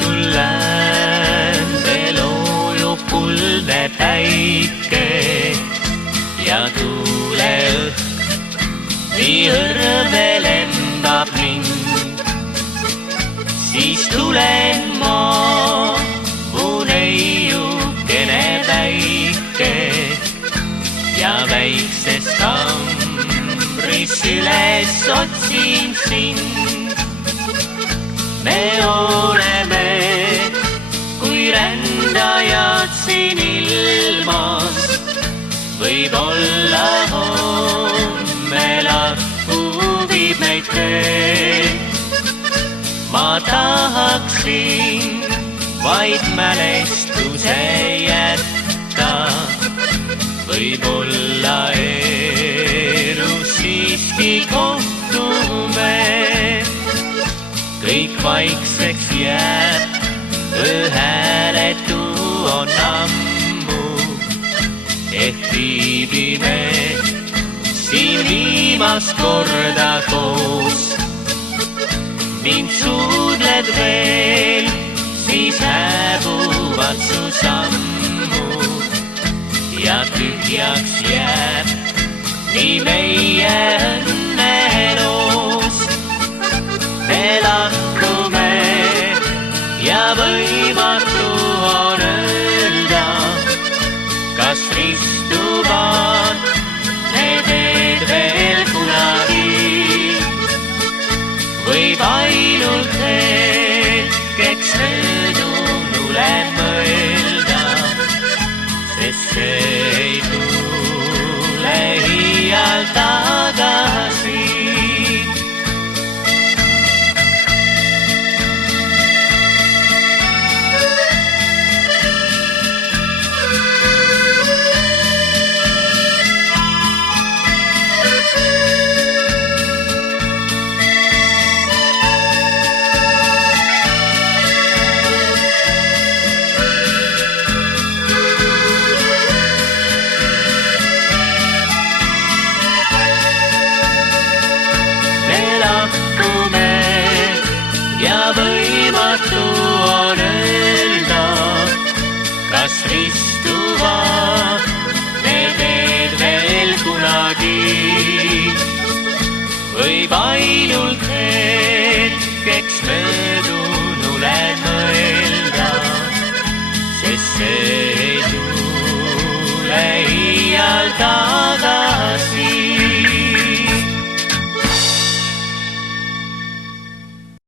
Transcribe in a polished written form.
õhtul läände loojub kuldne päike ja tuuleõhk nii õrve lendab mind. Siis tulen ma, mu neiukene väike ja väiksest kambris üles otsin sind. Me oleme kui rändajad siin ilmas, võib-olla homme lahku viib meid tee. Ma tahaksin vaid mälestuse jätta, võib-olla elus siiski kohtume. Kõik vaikseks jääb, ööhääletu on ammu, ehk viibime siin viimast korda koos. Mind suudled veel, siis hääbuvad su sammud ja tühjaks jääb nii meie õnneloos. Me lahkume ja võimatu on öelda, kas ristuvad need teed veel kunagi. Võib ainult hetkeks möödunule mõelda, sest see ei tule iial tagasi. Ja võimatu on öelda, kas ristuvad need teed veel kunagi. Võib ainult hetkeks möödunule mõelda, sest see ei tule iial tagasi.